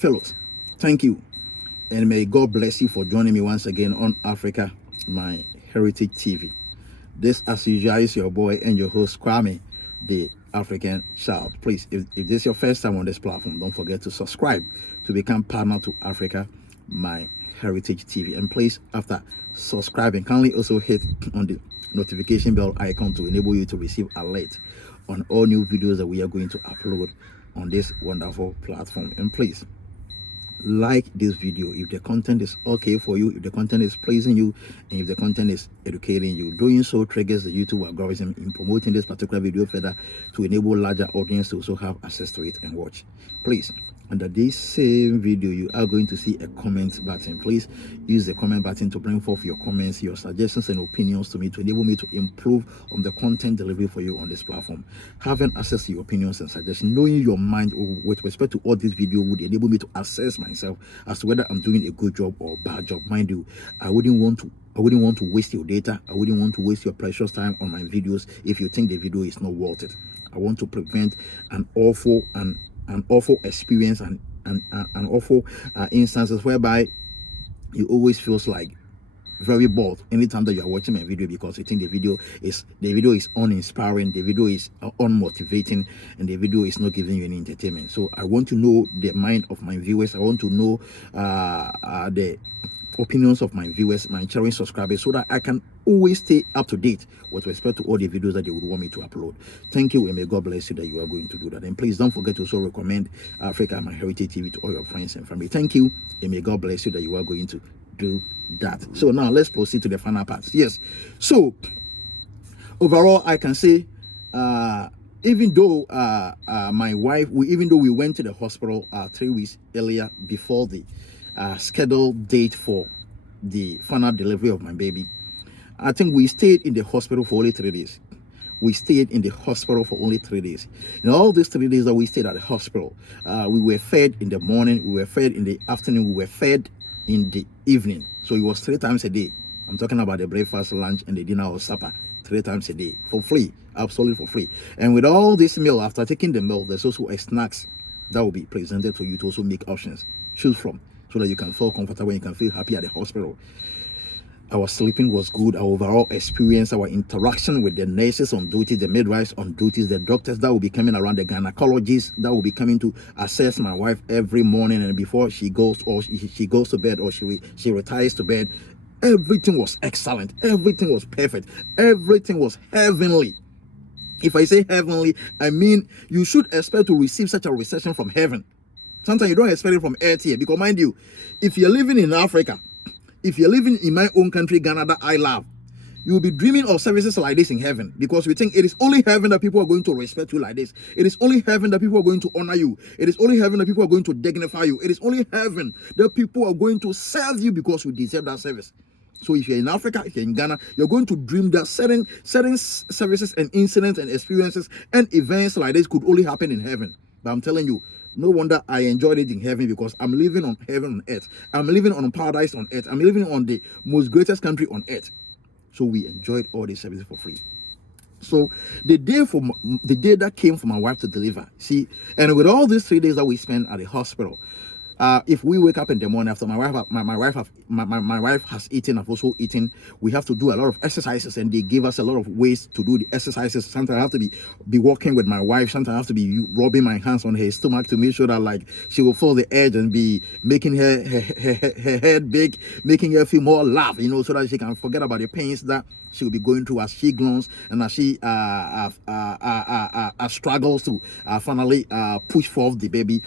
Fellows, thank you. And may God bless you for joining me once again on Africa, my Heritage TV. This, as usual, is your boy and your host, Kwame, the African Child. Please, if this is your first time on this platform, don't forget to subscribe to become partner to Africa, my Heritage TV. And please, after subscribing, kindly also hit on the notification bell icon to enable you to receive alert on all new videos that we are going to upload on this wonderful platform. And please, like this video if the content is okay for you, if the content is pleasing you, and if the content is educating you. Doing so triggers the YouTube algorithm in promoting this particular video further to enable larger audience to also have access to it and watch. Please, under this same video, you are going to see a comment button. Please use the comment button to bring forth your comments, your suggestions and opinions to me to enable me to improve on the content delivery for you on this platform. Having access to your opinions and suggestions, knowing your mind with respect to all this video would enable me to assess myself as to whether I'm doing a good job or bad job. Mind you, I wouldn't want to waste your data. I wouldn't want to waste your precious time on my videos if you think the video is not worth it. I want to prevent an awful experience and an awful instances whereby you always feels like very bored anytime that you are watching my video because you think the video is uninspiring, the video is unmotivating, and the video is not giving you any entertainment. So I want to know the mind of my viewers. I want to know the opinions of my viewers, my cherished subscribers, so that I can always stay up to date with respect to all the videos that they would want me to upload. Thank you, and may God bless you that you are going to do that. And please don't forget to also recommend Africa, my Heritage TV to all your friends and family. Thank you, and may God bless you that you are going to do that. So now let's proceed to the final part. Yes, so overall I can say even though my wife, even though we went to the hospital 3 weeks earlier before the scheduled date for the final delivery of my baby, I think we stayed in the hospital for only 3 days. We stayed in the hospital for only 3 days. In all these 3 days that we stayed at the hospital, we were fed in the morning, we were fed in the afternoon, we were fed in the evening. So it was 3 times a day. I'm talking about the breakfast, lunch, and the dinner or supper. 3 times a day for free, absolutely for free. And with all this meal, after taking the meal, there's also a snacks that will be presented to you to also make options, choose from, so that you can feel comfortable and you can feel happy at the hospital. Our sleeping was good. Our overall experience, our interaction with the nurses on duty, the midwives on duties, the doctors that will be coming around, the gynecologists that will be coming to assess my wife every morning and before she goes to bed or she retires to bed. Everything was excellent. Everything was perfect. Everything was heavenly. If I say heavenly, I mean you should expect to receive such a reception from heaven. Sometimes you don't expect it from earth here, because mind you, if you're living in Africa, if you're living in my own country, Ghana, that I love, you will be dreaming of services like this in heaven, because we think it is only heaven that people are going to respect you like this. It is only heaven that people are going to honor you. It is only heaven that people are going to dignify you. It is only heaven that people are going to serve you because you deserve that service. So if you're in Africa, if you're in Ghana, you're going to dream that certain services and incidents and experiences and events like this could only happen in heaven. But I'm telling you, no wonder I enjoyed it in heaven, because I'm living on heaven on earth. I'm living on paradise on earth. I'm living on the most greatest country on earth. So we enjoyed all these services for free. So the day that came for my wife to deliver, see, and with all these 3 days that we spent at the hospital, if we wake up in the morning after my wife has eaten, I've also eaten, we have to do a lot of exercises, and they give us a lot of ways to do the exercises. Sometimes I have to be walking with my wife. Sometimes I have to be rubbing my hands on her stomach to make sure that like she will feel the edge and be making her head big, making her feel more love, so that she can forget about the pains that she will be going through as she groans and as she struggles to finally push forth the baby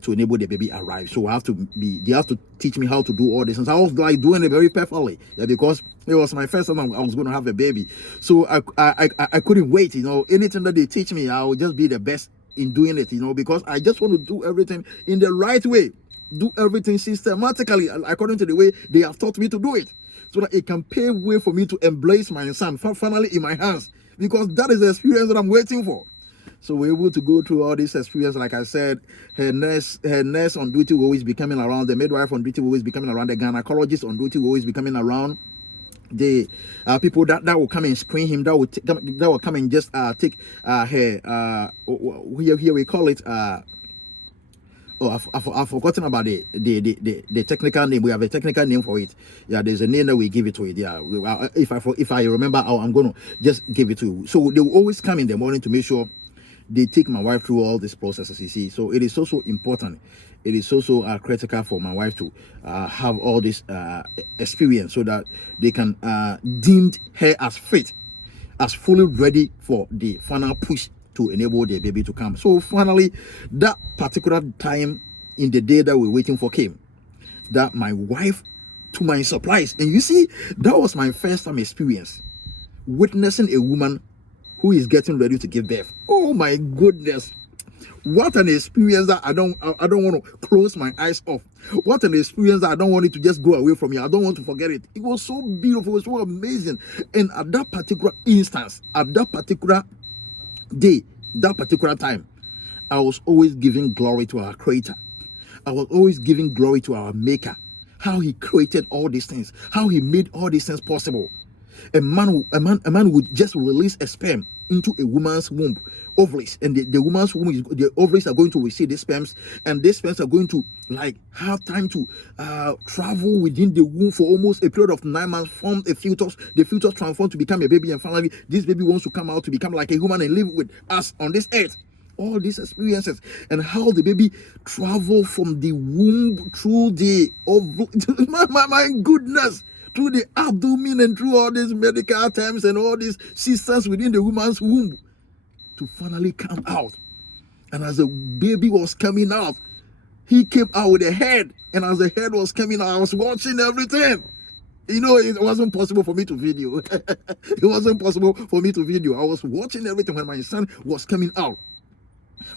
to enable the baby arrive. So they have to teach me how to do all this, and so I was like doing it very perfectly, because it was my first time I was going to have a baby. So I couldn't wait. Anything that they teach me, I will just be the best in doing it. Because I just want to do everything in the right way, do everything systematically according to the way they have taught me to do it, so that it can pave way for me to embrace my son finally in my hands, because that is the experience that I'm waiting for. So we're able to go through all this experience. Like I said, her nurse on duty will always be coming around, the midwife on duty will always be coming around, the gynecologist on duty will always be coming around, the people that will come and screen him, that will come and just take her here we call it Oh, I've forgotten about the technical name. We have a technical name for it. Yeah, there's a name that we give it to it. Yeah, if I remember, I'm gonna just give it to you. So they will always come in the morning to make sure they take my wife through all these processes. You see, so it is also important. It is also critical for my wife to have all this experience so that they can deem her as fit, as fully ready for the final push to enable the baby to come. So finally, that particular time in the day that we're waiting for came, that my wife, to my surprise, and you see, that was my first time experience witnessing a woman who is getting ready to give birth. Oh my goodness, what an experience that I don't want to close my eyes off. What an experience that I don't want it to just go away from me. I don't want to forget it. It was so beautiful, it was so amazing. And at that particular instance, at that particular day, that particular time, I was always giving glory to our Creator. I was always giving glory to our Maker. How He created all these things, how He made all these things possible. A man would just release a sperm into a woman's womb, ovaries, and the woman's womb is, the ovaries are going to receive these sperms, and these sperms are going to like have time to travel within the womb for almost a period of 9 months, form a fetus. The fetus transforms to become a baby, and finally this baby wants to come out to become like a human and live with us on this earth. All these experiences and how the baby travel from the womb through the my goodness, through the abdomen and through all these medical terms and all these systems within the woman's womb to finally come out. And as the baby was coming out, he came out with a head, and as the head was coming out, I was watching everything. You know, it wasn't possible for me to video. It wasn't possible for me to video. I was watching everything when my son was coming out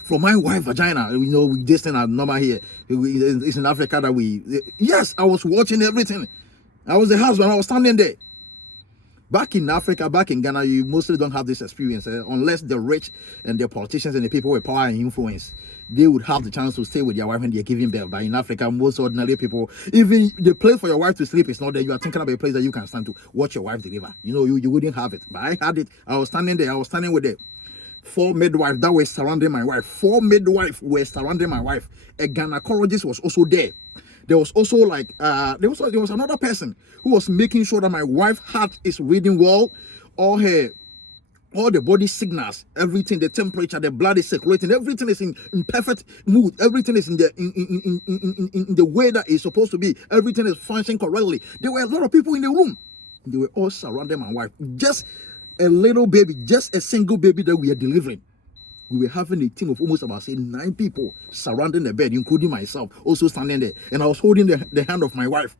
from my wife's vagina. You know, this thing are normal here. It's in Africa that yes, I was watching everything. I was the husband, I was standing there. Back in Africa, back in Ghana, you mostly don't have this experience unless the rich and the politicians and the people with power and influence, they would have the chance to stay with their wife when they're giving birth. But in Africa, most ordinary people, even the place for your wife to sleep is not there. You are thinking about a place that you can stand to watch your wife deliver. You know, you wouldn't have it. But I had it. I was standing there. I was standing with the 4 midwives that were surrounding my wife. 4 midwives were surrounding my wife. A gynecologist was also there. There was also like there was another person who was making sure that my wife's heart is reading well, all the body signals, everything, the temperature, the blood is circulating, everything is in perfect mood, everything is in the way that it's supposed to be, everything is functioning correctly. There were a lot of people in the room. They were all surrounding my wife. Just a little baby, just a single baby that we are delivering. We were having a team of almost about 9 people surrounding the bed, including myself, also standing there. And I was holding the hand of my wife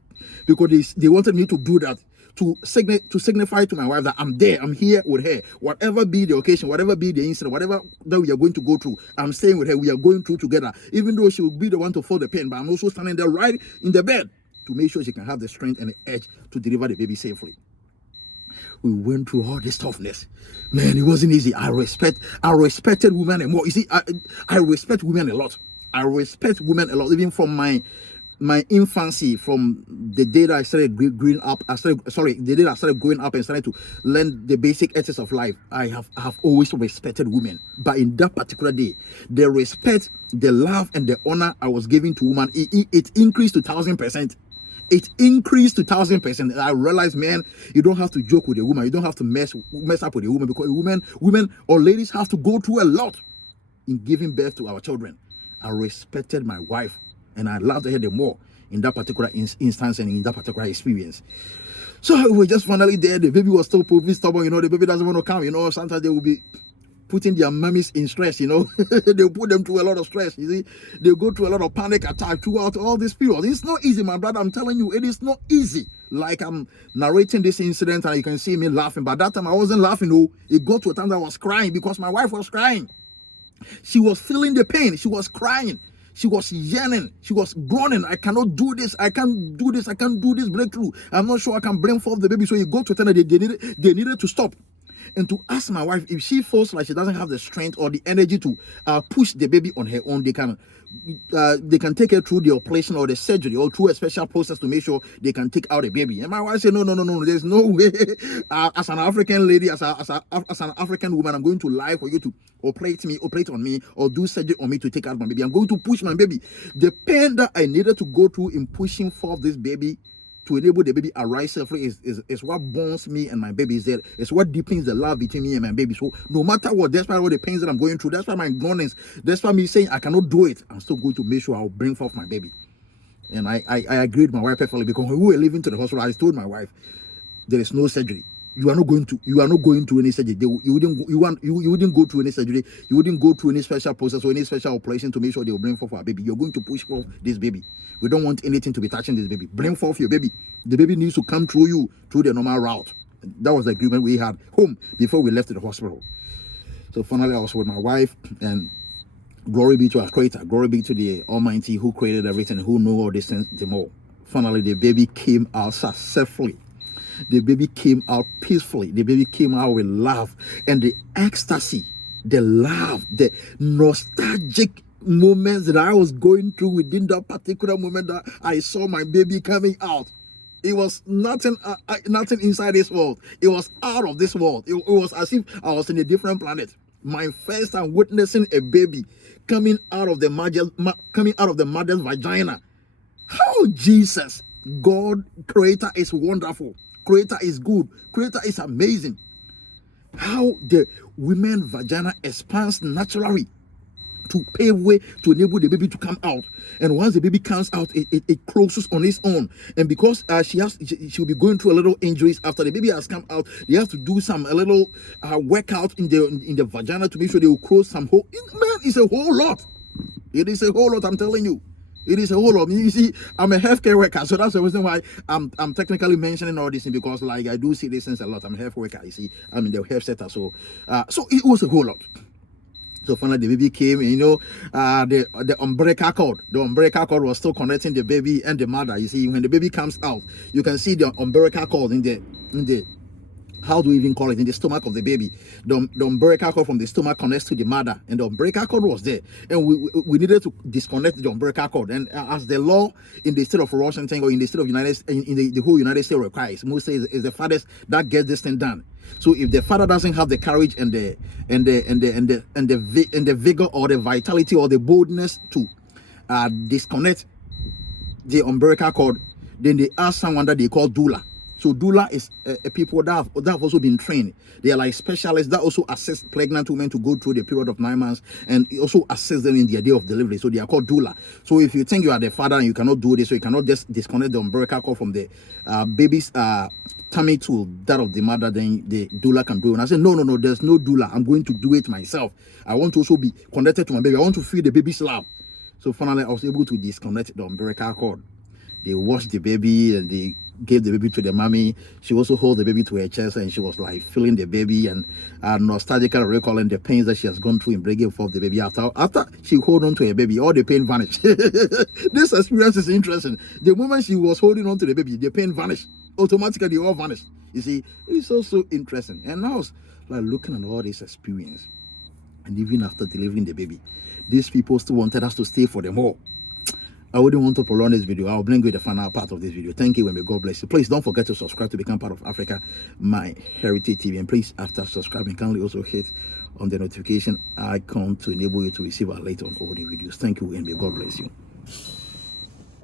because they wanted me to do that, to signify to my wife that I'm there, I'm here with her. Whatever be the occasion, whatever be the incident, whatever that we are going to go through, I'm staying with her. We are going through together. Even though she will be the one to feel the pain, but I'm also standing there right in the bed to make sure she can have the strength and the edge to deliver the baby safely. We went through all this toughness. Man, it wasn't easy. I respected women and more. You see, I respect women a lot. I respect women a lot, even from my infancy, from the day that I started growing up. The day that I started growing up and started to learn the basic ethics of life. I have always respected women. But in that particular day, the respect, the love, and the honor I was giving to women, it increased to 1,000%. It increased to 1,000%. I realized, man, you don't have to joke with a woman. You don't have to mess up with a woman, because women or ladies have to go through a lot in giving birth to our children. I respected my wife, and I loved her the more in that particular instance and in that particular experience. So we were just finally there. The baby was still probably stubborn. You know, the baby doesn't want to come. You know, sometimes they will be putting their mummies in stress, you know. They put them through a lot of stress, you see. They go through a lot of panic attack throughout all this period. It's not easy, my brother. I'm telling you, it is not easy. Like, I'm narrating this incident and you can see me laughing, but that time I wasn't laughing. No, it got to a time that I was crying because my wife was crying. She was feeling the pain. She was crying. She was yelling. She was groaning. I cannot do this. I can't do this. I can't do this breakthrough. I'm not sure I can bring forth the baby. So you go to a time that they needed to stop. and to ask my wife if she feels like she doesn't have the strength or the energy to push the baby on her own. They can take her through the operation or the surgery or through a special process to make sure they can take out a baby. And my wife said, no, there's no way. As an African lady, as an African woman, I'm going to lie for you to operate on me, or do surgery on me to take out my baby. I'm going to push my baby. The pain that I needed to go through in pushing forth this baby to enable the baby arise safely is what bonds me and my baby. It's what deepens the love between me and my baby. So no matter what, despite all the pains that I'm going through, despite my groanings, despite me saying I cannot do it, I'm still going to make sure I'll bring forth my baby. And I agreed with my wife perfectly, because when we were leaving to the hospital, I told my wife, there is no surgery. You are not going to any surgery. You wouldn't go through any surgery. You wouldn't go through any special process or any special operation to make sure they will bring forth our baby. You're going to push forth this baby. We don't want anything to be touching this baby. Bring forth your baby. The baby needs to come through you, through the normal route. That was the agreement we had home before we left the hospital. So finally, I was with my wife, and glory be to our Creator. Glory be to the Almighty who created everything, who knew all these things the more. Finally, the baby came out successfully. The baby came out peacefully. The baby came out with love, and the ecstasy, the love, the nostalgic moments that I was going through within that particular moment that I saw my baby coming out. It was nothing inside this world. It was out of this world. It was as if I was in a different planet. My first time witnessing a baby coming out of the mother's vagina. How Jesus, God, Creator, is wonderful. Creator is good. Creator is amazing. How the women's vagina expands naturally to pave way to enable the baby to come out. And once the baby comes out, it closes on its own. And because she'll be going through a little injuries after the baby has come out, they have to do a little workout in the vagina to make sure they will close some hole. Man, it's a whole lot. It is a whole lot, I'm telling you. It is a whole lot. You see, I'm a healthcare worker, so that's the reason why I'm technically mentioning all this, because like I do see these things a lot. I'm a health worker. You see, I'm in the health sector, so it was a whole lot. So finally, the baby came. The umbilical cord. The umbilical cord was still connecting the baby and the mother. You see, when the baby comes out, you can see the umbilical cord in the how do we even call it, in the stomach of the baby. The umbilical cord from the stomach connects to the mother, and the umbilical cord was there, and we needed to disconnect the umbilical cord. And as the law in the state of Washington, or in the state of the whole United States requires, most is the fathers that get this thing done. So if the father doesn't have the courage and the vigor or the vitality or the boldness to disconnect the umbilical cord, then they ask someone that they call doula. So doula is people that have also been trained. They are like specialists that also assist pregnant women to go through the period of 9 months, and also assist them in their day of delivery. So they are called doula. So if you think you are the father and you cannot do this, so you cannot just disconnect the umbilical cord from the baby's tummy to that of the mother, then the doula can do it. And I said, no, there's no doula. I'm going to do it myself. I want to also be connected to my baby. I want to feel the baby's love. So finally, I was able to disconnect the umbilical cord. They washed the baby and they gave the baby to the mommy. She also held the baby to her chest, and she was like feeling the baby and nostalgically recalling the pains that she has gone through in bringing forth the baby. After she hold on to her baby, all the pain vanished. This experience is interesting. The moment she was holding on to the baby, the pain vanished. Automatically, they all vanished. You see, it's also interesting. And I was like looking at all this experience, and even after delivering the baby, these people still wanted us to stay for them all. I wouldn't want to prolong this video. I'll bring you the final part of this video. Thank you, and may God bless you. Please don't forget to subscribe to become part of Africa My Heritage TV. And please, after subscribing, kindly also hit on the notification icon to enable you to receive our latest on all the videos. Thank you, and may God bless you.